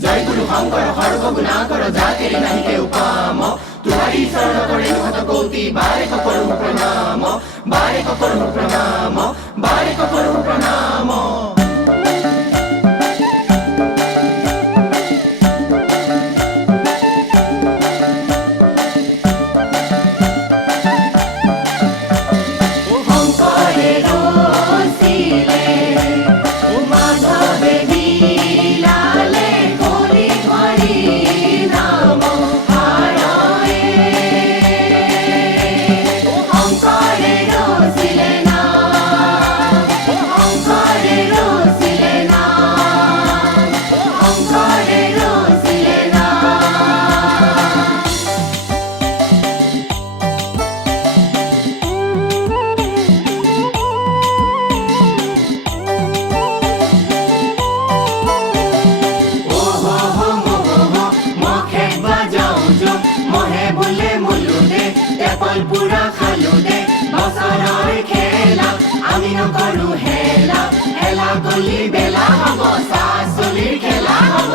जय गुरु शंकर खड्ग गुणाकर जातेरि नाही केउ काम तुहारी शरण करे हात गौती बारेक करू प्रणाम बारेक करू प्रणाम बारेक करू प्रणाम পুরা খালো দে বছৰৰ খেলা আমি নকৰো হেলা হেলা গলি বেলা হ'ব সাচলিৰ খেলা হ'ব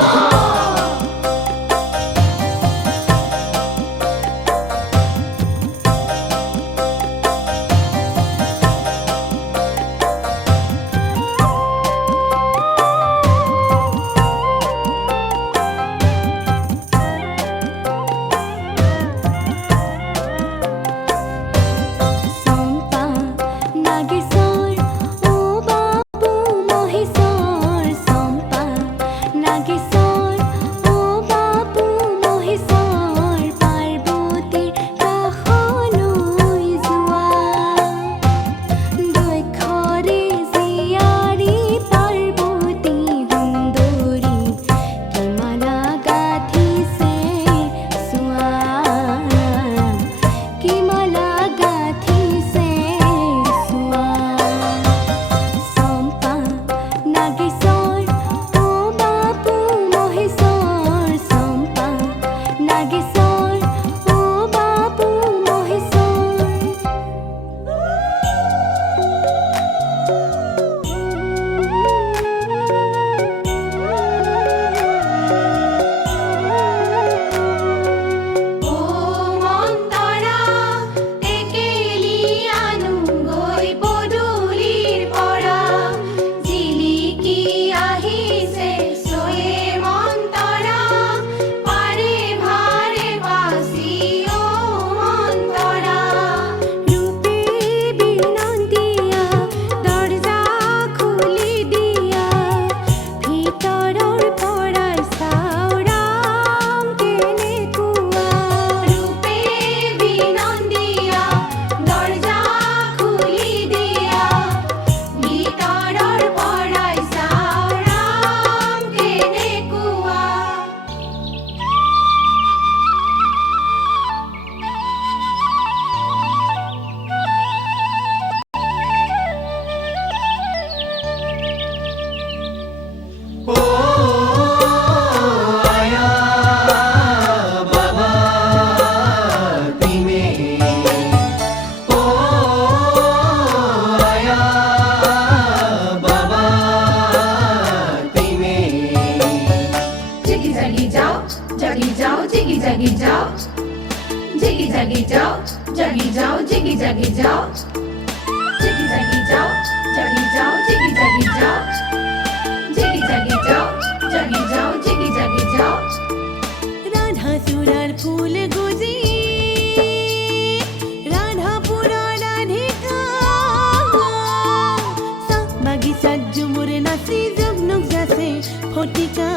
jagi jao jiggy jagi jao jagi jao jiggy jagi jao jiggy jagi jao jagi jao jiggy jagi jao jiggy jagi jao jagi jao jiggy jagi jao Radha চূড়ার ফুল গুজি রাধা পুরা রাধিকা বাগিচাত ঝুমুৰ নাচি জগনুক যাচে ফটিকা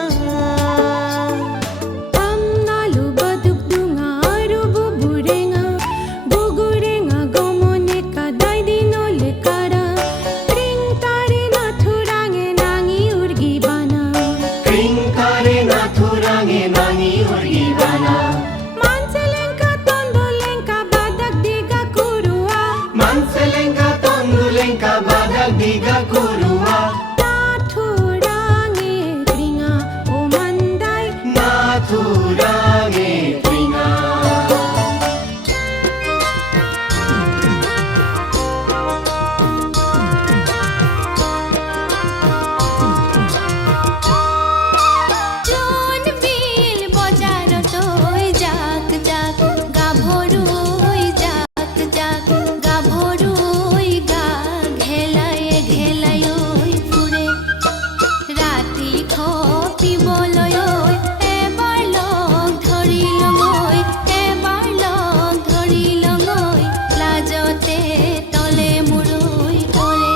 마투랑의 빙하 জোন বিল বজাৰতৈ জাক জাক গাভৰুই জাক জাক গাভৰুই গা ঘেলাই ঘেলাই ঐ ফুৰে ৰাতি খপিবলৈ ঐ এবাৰ লগ ধৰি লঙৈ এবাৰ লগ ধৰি লঙৈ লাজতে তলে মূৰৈ পৰে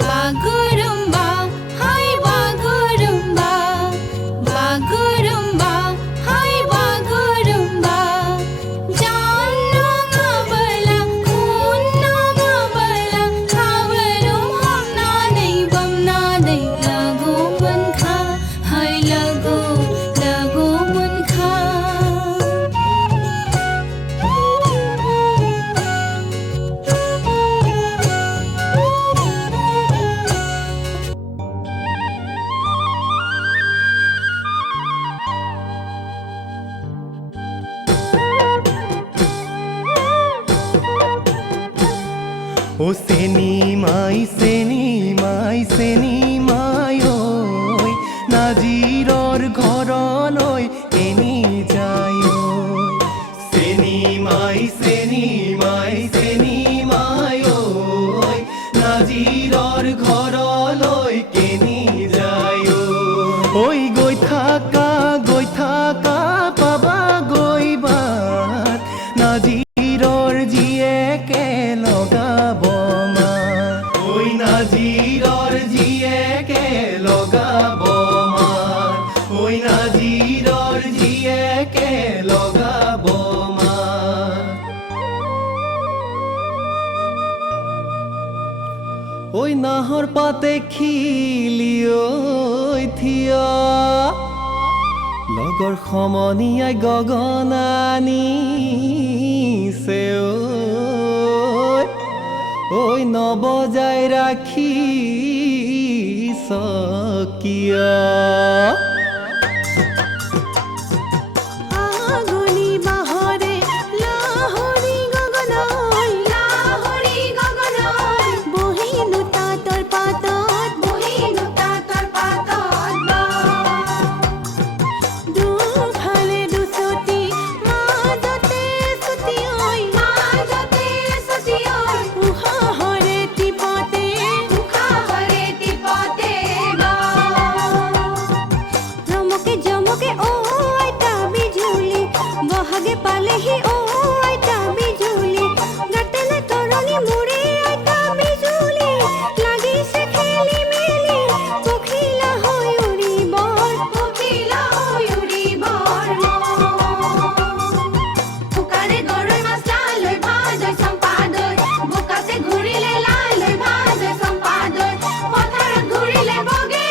বাগুৰুম্বা হাই বাগুৰুম্বা বাগুৰুম্বা হাই বাগুৰুম্বা জান নঙাবলা খুন নঙাবলা খাবৰুম হামনা নেই বমনা নেই লাগু মন খা হাই লাগু লাগু মন খা ও চেনিমাই চেনিমাই চেনিমাই ঐ নাজিৰৰ ঘৰলৈ কেনি যায় ঐ চেনিমাই চেনিমাই চেনিমাই ঐ নাজিৰৰ ঘৰলৈ কেনি যায় ঐ গৈ থাকা পাবা গৈবাত নাজিৰৰ জীয়েকে লগাব মাত ঐ নাজিৰৰ জীয়েকে লগাব মাত ঐ নাজিৰৰ জীয়েকে লগাব মাত ঐ নাহৰ পাতে খিলি ঐ থিয় লগৰ সমনীয়াই গগনানিছে ঐ নবজাই ৰাখিছ কিয় আগুনি বাহৰে লাহৰি গগনৈ লাহৰি গগনৈ বহিনো তাঁতৰ পাতত বহিনো তাঁতৰ পাতত দুফালে দুচুটি মাজতে চুটি ঐ উশাহৰে টিপতে জমকে জমকে ও আইতা বিজুলি বহাগে পালেহি ও আইতা বিজুলি গাতেলে তৰণি মুৰে আইতা বিজুলি লাগিছে খেলি মেলি পখিলা হৈ উৰিবৰ ফুকাৰে গৰৈ মাছ লালৈ ভাজৈ চম্পাদৈ বোকাতে ঘূৰিলে লালৈ ভাজৈ চম্পাদৈ পথাৰত ঘূৰিলে বগে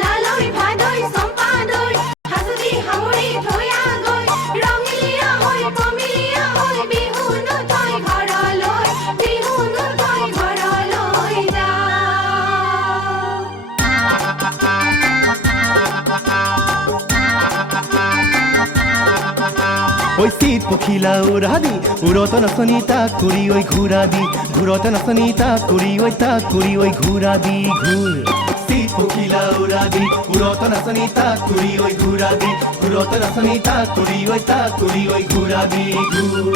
লালৈ ভাদৈ চম্পাদৈ হাজুতি সামৰি থৈ আগৈ ৰঙিলীয়া হৈ পমিলীয়া হৈ বিহুনো তই ঘৰলৈ যা ঐ চিত পখিলা উৰাদি উৰত নাচনি তাক কৰি ঐ ঘূৰা দি ঘূৰত নাচনি তাক কৰি ঐ ঘূৰা দি ঘূৰ চিত পখিলা উৰাদি উৰত নাচনি তাক কৰি ঐ ঘূৰা দি ঘূৰত নাচনি তাক কৰি ঐ ঘূৰা দি ঘূৰ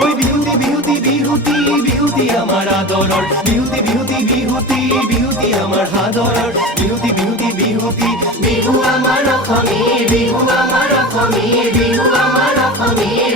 ঐ বিহুতি বিহুতি বিহুতি বিহুতি আমাৰ আদৰৰ বিহুতি বিহুতি বিহুতি বিহুতি আমাৰ সাদৰৰ বিহুতি বিহুতি বিহুতি বিহু আমাৰ অসমীৰ বিহু আমাৰ অসমীৰ বিহু আমাৰ অসমীৰ